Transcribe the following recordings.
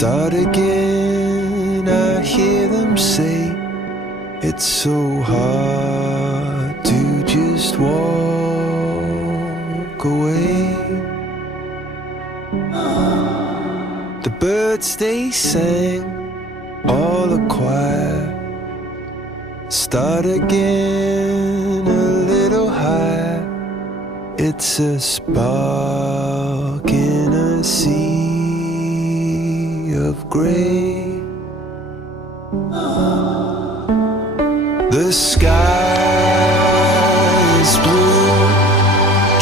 start again. I hear them say it's so hard to just walk away. The birds they sang all a choir. Start again a little higher. It's a spark in a sea of grey. The sky is blue.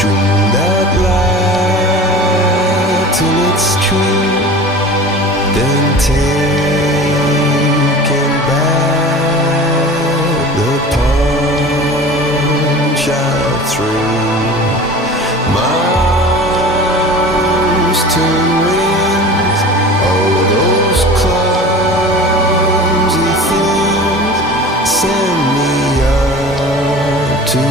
Dream that light till it's true. Then taking back the punch I threw. My arms turn wings. All those clumsy things send me up to